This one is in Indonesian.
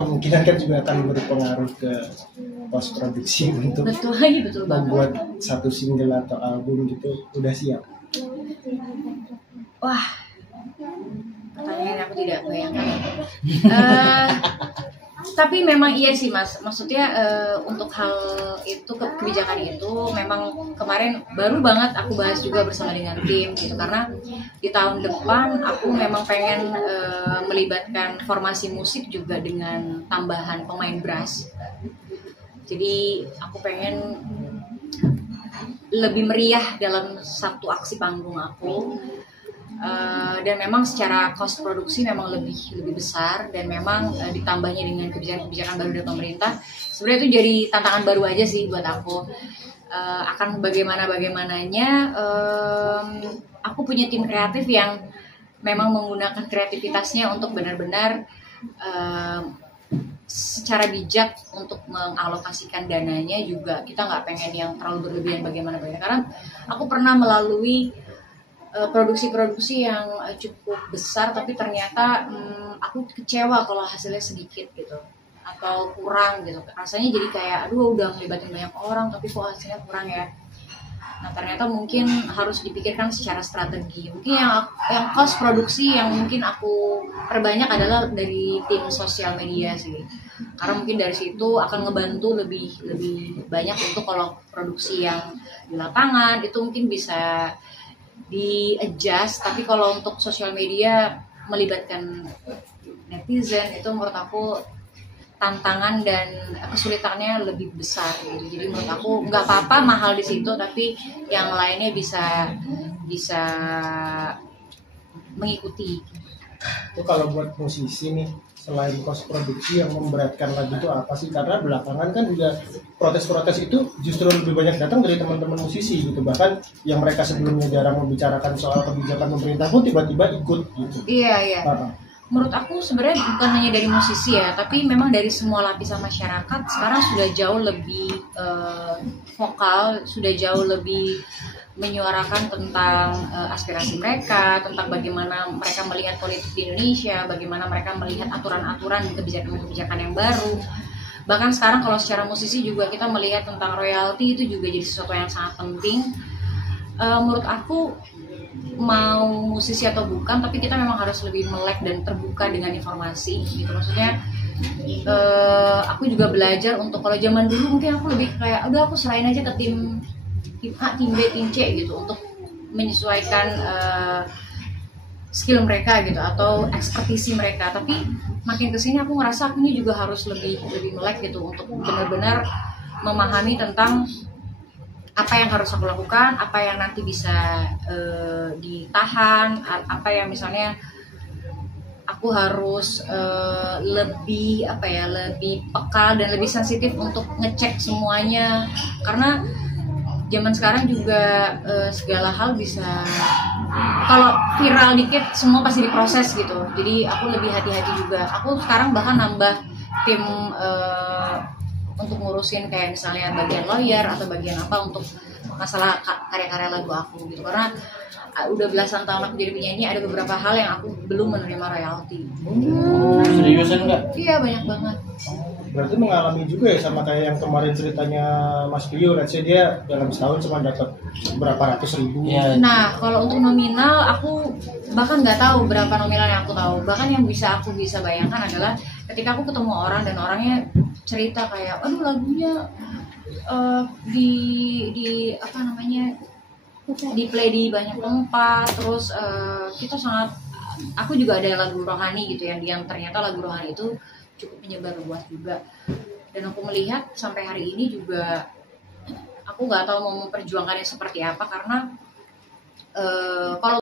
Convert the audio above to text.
kemungkinan kan juga akan berpengaruh ke post produksi untuk Betul lagi, betul banget. membuat satu single atau album gitu. Udah siap? Wah, pertanyaan yang aku tidak bayangkan. Eh, tapi memang iya sih Mas, maksudnya untuk hal itu, kebijakan itu memang kemarin baru banget aku bahas juga bersama dengan tim gitu, karena di tahun depan aku memang pengen melibatkan formasi musik juga dengan tambahan pemain brass. Jadi aku pengen lebih meriah dalam satu aksi panggung aku. Dan memang secara cost produksi memang lebih besar, dan memang ditambahnya dengan kebijakan-kebijakan baru dari pemerintah, sebenarnya itu jadi tantangan baru aja sih buat aku. Akan bagaimananya aku punya tim kreatif yang memang menggunakan kreativitasnya untuk benar-benar secara bijak untuk mengalokasikan dananya juga. Kita nggak pengen yang terlalu berlebihan bagaimana, karena aku pernah melalui produksi-produksi yang cukup besar, tapi ternyata aku kecewa kalau hasilnya sedikit gitu atau kurang gitu. Rasanya jadi kayak aduh udah melibatin banyak orang tapi kok hasilnya kurang ya. Nah ternyata mungkin harus dipikirkan secara strategi. Mungkin yang cost produksi yang mungkin aku perbanyak adalah dari tim sosial media sih. Karena mungkin dari situ akan ngebantu lebih banyak untuk kalau produksi yang di lapangan itu mungkin bisa di-adjust, tapi kalau untuk sosial media melibatkan netizen itu menurut aku tantangan dan kesulitannya lebih besar gitu. Jadi menurut aku nggak apa-apa mahal di situ, tapi yang lainnya bisa mengikuti. Itu kalau buat musisi nih, selain cost produksi yang memberatkan lagi itu apa sih? Karena belakangan kan juga protes-protes itu justru lebih banyak datang dari teman-teman musisi gitu. Bahkan yang mereka sebelumnya jarang membicarakan soal kebijakan pemerintah pun tiba-tiba ikut gitu. Iya. Menurut aku sebenarnya bukan hanya dari musisi ya, tapi memang dari semua lapisan masyarakat sekarang sudah jauh lebih vokal, sudah jauh lebih menyuarakan tentang aspirasi mereka, tentang bagaimana mereka melihat politik di Indonesia, bagaimana mereka melihat aturan-aturan kebijakan-kebijakan yang baru. Bahkan sekarang kalau secara musisi juga kita melihat tentang royalti, itu juga jadi sesuatu yang sangat penting. Menurut aku mau musisi atau bukan, tapi kita memang harus lebih melek dan terbuka dengan informasi gitu. Maksudnya aku juga belajar untuk, kalau zaman dulu mungkin aku lebih kayak udah aku serahin aja ke tim A, tim B, tim C gitu untuk menyesuaikan skill mereka gitu atau ekspertisi mereka. Tapi makin kesini aku ngerasa aku ini juga harus lebih melek gitu untuk benar-benar memahami tentang apa yang harus aku lakukan, apa yang nanti bisa ditahan, apa yang misalnya aku harus lebih peka dan lebih sensitif untuk ngecek semuanya, karena zaman sekarang juga segala hal bisa, kalau viral dikit semua pasti diproses gitu. Jadi aku lebih hati-hati juga. Aku sekarang bahkan nambah tim untuk ngurusin kayak misalnya bagian lawyer atau bagian apa untuk masalah karya-karya lagu aku gitu, karena udah belasan tahun aku jadi penyanyi, ada beberapa hal yang aku belum menerima royalti. Seriusan nggak? Iya banyak banget. Berarti mengalami juga ya sama kayak yang kemarin ceritanya Mas Pio, let's say dia dalam setahun cuma dapat berapa ratus ribu. Ya. Nah kalau untuk nominal aku bahkan nggak tahu berapa nominal yang aku tahu. Bahkan yang aku bisa bayangkan adalah ketika aku ketemu orang dan orangnya cerita kayak, aduh lagunya di apa namanya di play di banyak tempat, terus kita sangat, aku juga ada lagu rohani gitu yang ternyata lagu rohani itu cukup menyebar luas juga, dan aku melihat sampai hari ini juga aku nggak tahu mau memperjuangkannya seperti apa, karena kalau